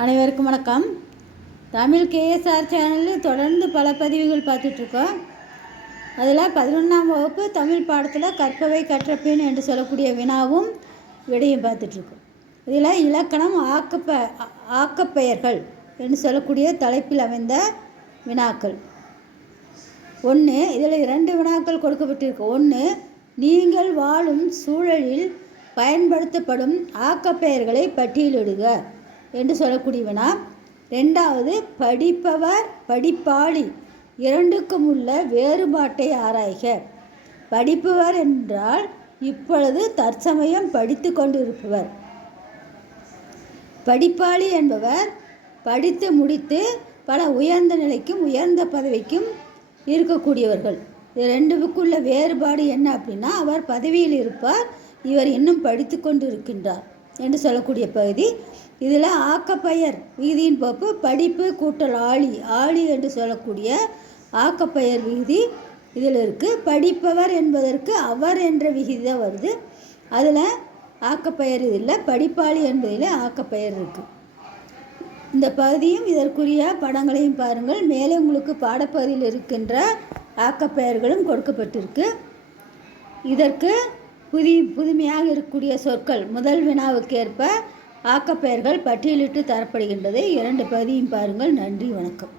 அனைவருக்கும் வணக்கம். தமிழ் கேஎஸ்ஆர் சேனலில் தொடர்ந்து பல பதிவுகள் பார்த்துட்ருக்கோம். அதில் பதினொன்றாம் வகுப்பு தமிழ் பாடத்தில் கற்பவை கற்றப்பின் என்று சொல்லக்கூடிய வினாவும் விடையும் பார்த்துட்ருக்கோம். இதில் இலக்கணம் ஆக்கப்ப ஆக்கப்பெயர்கள் என்று சொல்லக்கூடிய தலைப்பில் அமைந்த வினாக்கள். ஒன்று இதில் இரண்டு வினாக்கள் கொடுக்கப்பட்டிருக்கு. ஒன்று நீங்கள் வாழும் சூழலில் பயன்படுத்தப்படும் ஆக்கப்பெயர்களை பட்டியலிடுக. என்று சொல்லக்கூடியவனா. ரெண்டாவது படிப்பவர் படிப்பாளி. இரண்டுக்கும் உள்ள வேறுபாட்டை ஆராய்க. படிப்பவர் என்றால் இப்பொழுது தற்சமயம் படித்து கொண்டிருப்பவர். படிப்பாளி என்பவர் படித்து முடித்து பல உயர்ந்த நிலைக்கும் உயர்ந்த பதவிக்கும் இருக்கக்கூடியவர்கள். இது ரெண்டுக்குள்ள வேறுபாடு என்ன அப்படின்னா அவர் பதவியில் இருப்பார் இவர் இன்னும் படித்து கொண்டு இருக்கின்றார் என்று சொல்லக்கூடிய பகுதி. இதில் ஆக்கப்பெயர் விகுதியின் போப்பு படிப்பு கூட்டல் ஆளி. ஆளி என்று சொல்லக்கூடிய ஆக்கப்பெயர் விகுதி இதில் இருக்குது படிப்பவர் என்பதற்கு அவர் என்ற விகுதி தான் வருது. அதில் ஆக்கப்பெயர் இதில் படிப்பாளி என்பதில் ஆக்கப்பெயர் இருக்குது இந்த பகுதியும் இதற்குரிய படங்களையும் பாருங்கள். மேலே உங்களுக்கு பாடப்பகுதியில் இருக்கின்ற ஆக்கப்பெயர்களும் கொடுக்கப்பட்டிருக்கு. இதற்கு புதி புதுமையாக இருக்கக்கூடிய சொற்கள் முதல் வினாவுக்கு ஏற்ப ஆக்கப்பெயர்கள் பட்டியலிட்டு தரப்படுகின்றது. இரண்டு பதியும் பாருங்கள். நன்றி வணக்கம்.